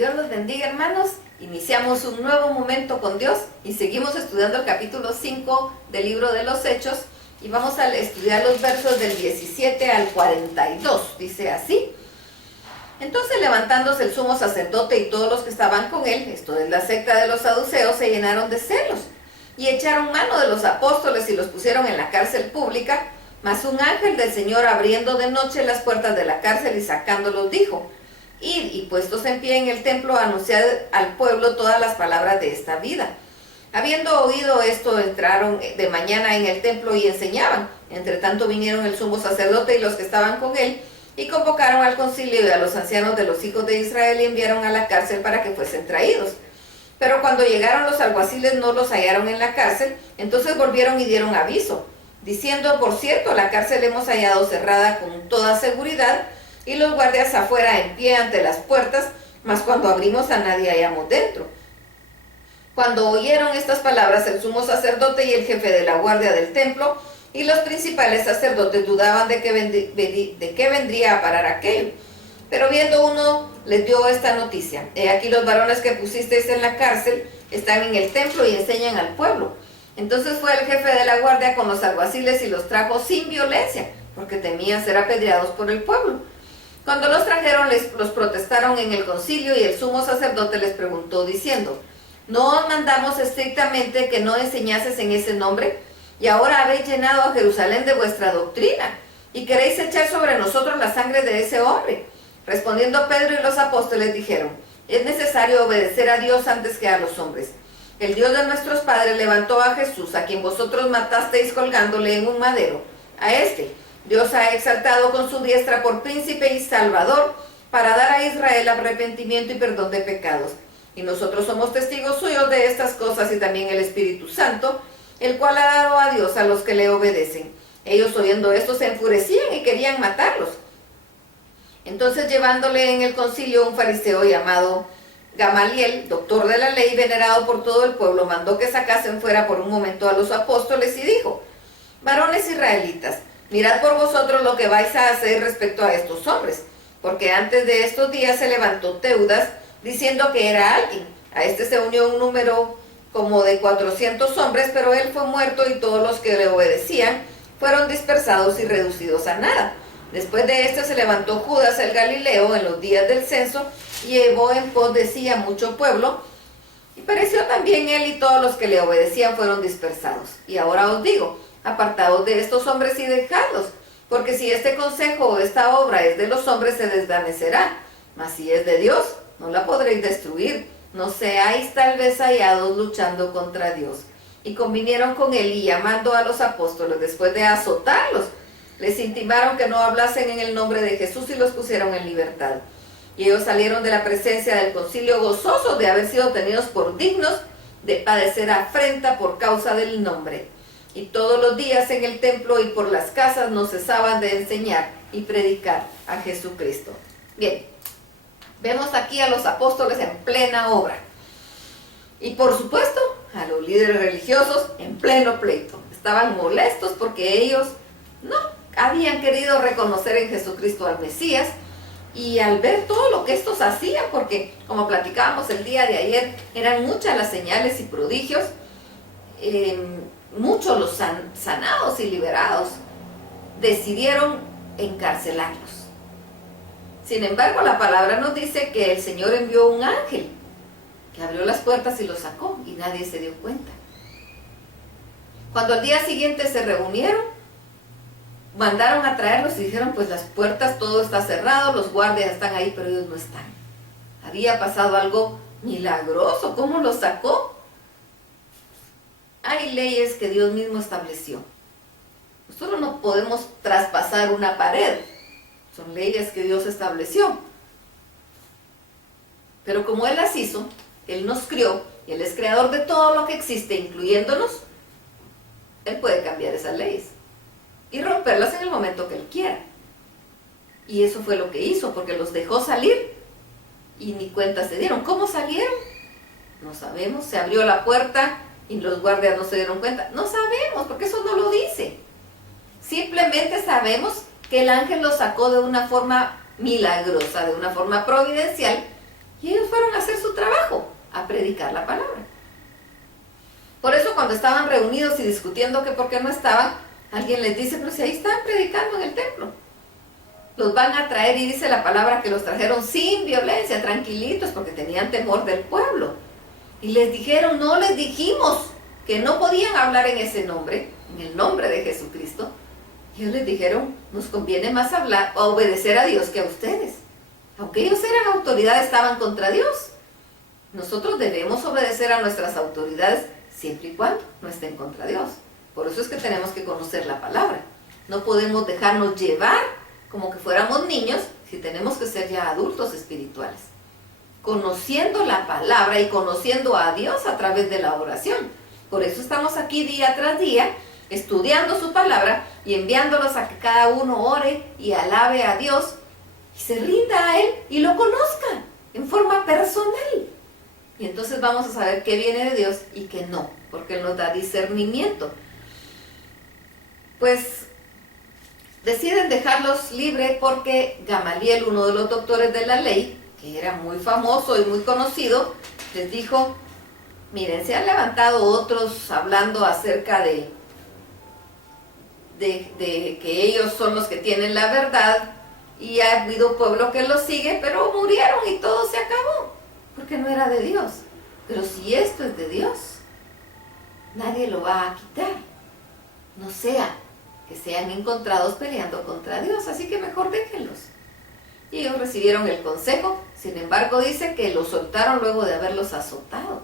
Dios los bendiga, hermanos. Iniciamos un nuevo momento con Dios y seguimos estudiando el capítulo 5 del libro de los Hechos y vamos a estudiar los versos del 17 al 42. Dice así: entonces, levantándose el sumo sacerdote y todos los que estaban con él, esto es la secta de los saduceos, se llenaron de celos y echaron mano de los apóstoles y los pusieron en la cárcel pública. Mas un ángel del Señor, abriendo de noche las puertas de la cárcel y sacándolos, dijo: id y puestos en pie en el templo, anunciad al pueblo todas las palabras de esta vida. Habiendo oído esto, entraron de mañana en el templo y enseñaban. Entre tanto vinieron el sumo sacerdote y los que estaban con él, y convocaron al concilio y a los ancianos de los hijos de Israel y enviaron a la cárcel para que fuesen traídos. Pero cuando llegaron los alguaciles no los hallaron en la cárcel, entonces volvieron y dieron aviso, diciendo: por cierto, la cárcel hemos hallado cerrada con toda seguridad, y los guardias afuera en pie ante las puertas, mas cuando abrimos a nadie hallamos dentro. Cuando oyeron estas palabras, el sumo sacerdote y el jefe de la guardia del templo y los principales sacerdotes dudaban de qué vendría a parar aquello. Pero viendo uno, les dio esta noticia: he aquí los varones que pusisteis en la cárcel están en el templo y enseñan al pueblo. Entonces fue el jefe de la guardia con los alguaciles y los trajo sin violencia, porque temían ser apedreados por el pueblo. Cuando los trajeron, los protestaron en el concilio, y el sumo sacerdote les preguntó diciendo: ¿no os mandamos estrictamente que no enseñases en ese nombre? Y ahora habéis llenado a Jerusalén de vuestra doctrina, y queréis echar sobre nosotros la sangre de ese hombre. Respondiendo Pedro y los apóstoles dijeron: es necesario obedecer a Dios antes que a los hombres. El Dios de nuestros padres levantó a Jesús, a quien vosotros matasteis colgándole en un madero. A este Dios ha exaltado con su diestra por príncipe y salvador, para dar a Israel arrepentimiento y perdón de pecados. Y nosotros somos testigos suyos de estas cosas, y también el Espíritu Santo, el cual ha dado a Dios a los que le obedecen. Ellos, oyendo esto, se enfurecían y querían matarlos. Entonces, llevándole en el concilio un fariseo llamado Gamaliel, doctor de la ley, venerado por todo el pueblo, mandó que sacasen fuera por un momento a los apóstoles y dijo: varones israelitas, mirad por vosotros lo que vais a hacer respecto a estos hombres, porque antes de estos días se levantó Teudas, diciendo que era alguien. A este se unió un número como de 400 hombres, pero él fue muerto y todos los que le obedecían fueron dispersados y reducidos a nada. Después de esto se levantó Judas el Galileo en los días del censo y llevó en pos de sí a mucho pueblo, y pereció también él, y todos los que le obedecían fueron dispersados. Y ahora os digo: apartaos de estos hombres y dejadlos, porque si este consejo o esta obra es de los hombres, se desvanecerá, mas si es de Dios, no la podréis destruir. No seáis tal vez hallados luchando contra Dios. Y convinieron con él, y llamando a los apóstoles, después de azotarlos, les intimaron que no hablasen en el nombre de Jesús, y los pusieron en libertad. Y ellos salieron de la presencia del concilio gozosos de haber sido tenidos por dignos de padecer afrenta por causa del nombre. Y todos los días en el templo y por las casas no cesaban de enseñar y predicar a Jesucristo. Bien, vemos aquí a los apóstoles en plena obra. Y por supuesto, a los líderes religiosos en pleno pleito. Estaban molestos porque ellos no habían querido reconocer en Jesucristo al Mesías, y al ver todo lo que estos hacían, porque como platicábamos el día de ayer, eran muchas las señales y prodigios, muchos los sanados y liberados, decidieron encarcelarlos. Sin embargo, la palabra nos dice que el Señor envió un ángel que abrió las puertas y los sacó, y nadie se dio cuenta. Cuando al día siguiente se reunieron, mandaron a traerlos y dijeron: pues las puertas, todo está cerrado, los guardias están ahí, pero ellos no están. Había pasado algo milagroso. ¿Cómo los sacó? Hay leyes que Dios mismo estableció. Nosotros no podemos traspasar una pared. Son leyes que Dios estableció. Pero como Él las hizo, Él nos crió, y Él es creador de todo lo que existe, incluyéndonos, Él puede cambiar esas leyes y romperlas en el momento que Él quiera. Y eso fue lo que hizo, porque los dejó salir y ni cuenta se dieron. ¿Cómo salieron? No sabemos. Se abrió la puerta y los guardias no se dieron cuenta. No sabemos, porque eso no lo dice. Simplemente sabemos que el ángel los sacó de una forma milagrosa, de una forma providencial, y ellos fueron a hacer su trabajo, a predicar la palabra. Por eso cuando estaban reunidos y discutiendo que por qué no estaban, alguien les dice, pero si ahí están predicando en el templo. Los van a traer y dice la palabra que los trajeron sin violencia, tranquilitos, porque tenían temor del pueblo. Y les dijeron, no les dijimos que no podían hablar en ese nombre, en el nombre de Jesucristo. Y ellos les dijeron, nos conviene más hablar, obedecer a Dios que a ustedes. Aunque ellos eran autoridades, estaban contra Dios. Nosotros debemos obedecer a nuestras autoridades siempre y cuando no estén contra Dios. Por eso es que tenemos que conocer la palabra. No podemos dejarnos llevar como que fuéramos niños, si tenemos que ser ya adultos espirituales. Conociendo la palabra y conociendo a Dios a través de la oración. Por eso estamos aquí día tras día, estudiando su palabra y enviándolos a que cada uno ore y alabe a Dios y se rinda a Él y lo conozca en forma personal. Y entonces vamos a saber qué viene de Dios y qué no, porque Él nos da discernimiento. Pues deciden dejarlos libres porque Gamaliel, uno de los doctores de la ley, que era muy famoso y muy conocido, les dijo, miren, se han levantado otros hablando acerca de que ellos son los que tienen la verdad y ha habido pueblo que los sigue, pero murieron y todo se acabó, porque no era de Dios. Pero si esto es de Dios, nadie lo va a quitar, no sea que sean encontrados peleando contra Dios, así que mejor déjenlos. Y ellos recibieron el consejo, sin embargo dice que los soltaron luego de haberlos azotado.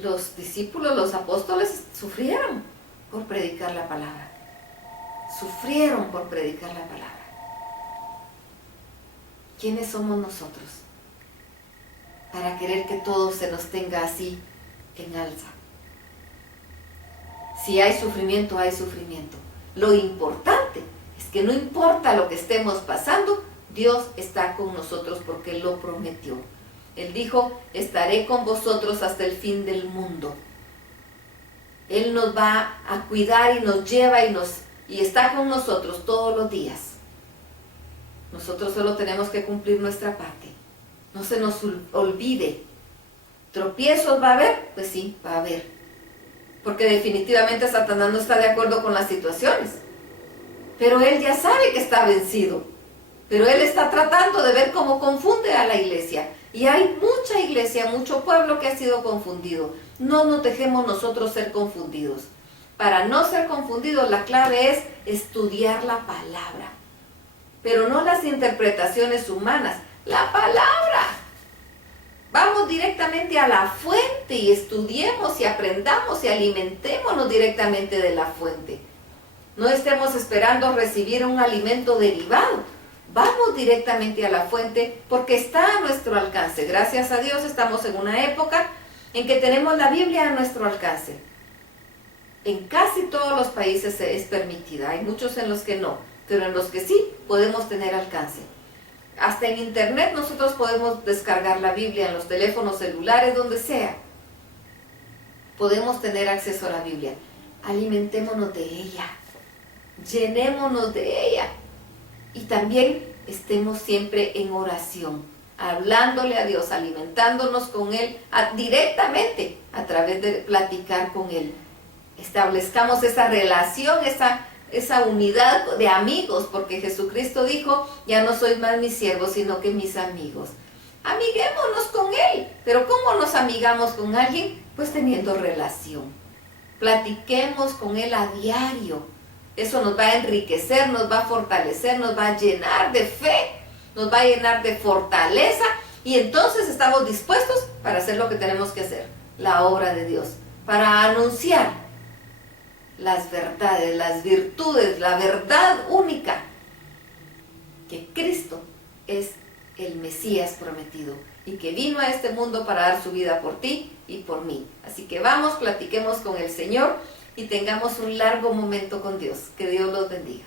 Los discípulos, los apóstoles, sufrieron por predicar la palabra. Sufrieron por predicar la palabra. ¿Quiénes somos nosotros para querer que todo se nos tenga así en alza? Si hay sufrimiento, hay sufrimiento. Lo importante es que no importa lo que estemos pasando, Dios está con nosotros porque Él lo prometió. Él dijo, estaré con vosotros hasta el fin del mundo. Él nos va a cuidar y nos lleva y está con nosotros todos los días. Nosotros solo tenemos que cumplir nuestra parte. No se nos olvide. ¿Tropiezos va a haber? Pues sí, va a haber. Porque definitivamente Satanás no está de acuerdo con las situaciones. Pero él ya sabe que está vencido. Pero él está tratando de ver cómo confunde a la iglesia. Y hay mucha iglesia, mucho pueblo que ha sido confundido. No nos dejemos nosotros ser confundidos. Para no ser confundidos, la clave es estudiar la palabra. Pero no las interpretaciones humanas, la palabra. Vamos directamente a la fuente y estudiemos y aprendamos y alimentémonos directamente de la fuente. No estemos esperando recibir un alimento derivado. Vamos directamente a la fuente porque está a nuestro alcance. Gracias a Dios estamos en una época en que tenemos la Biblia a nuestro alcance. En casi todos los países es permitida, hay muchos en los que no, pero en los que sí podemos tener alcance. Hasta en internet nosotros podemos descargar la Biblia en los teléfonos celulares, donde sea. Podemos tener acceso a la Biblia. Alimentémonos de ella, llenémonos de ella. Y también estemos siempre en oración, hablándole a Dios, alimentándonos con Él directamente a través de platicar con Él. Establezcamos esa relación, esa unidad de amigos, porque Jesucristo dijo, ya no sois más mis siervos, sino que mis amigos. Amiguémonos con Él. ¿Pero cómo nos amigamos con alguien? Pues teniendo relación. Platiquemos con Él a diario. Eso nos va a enriquecer, nos va a fortalecer, nos va a llenar de fe, nos va a llenar de fortaleza y entonces estamos dispuestos para hacer lo que tenemos que hacer, la obra de Dios, para anunciar las verdades, las virtudes, la verdad única, que Cristo es el Mesías prometido y que vino a este mundo para dar su vida por ti y por mí. Así que vamos, platiquemos con el Señor y tengamos un largo momento con Dios. Que Dios los bendiga.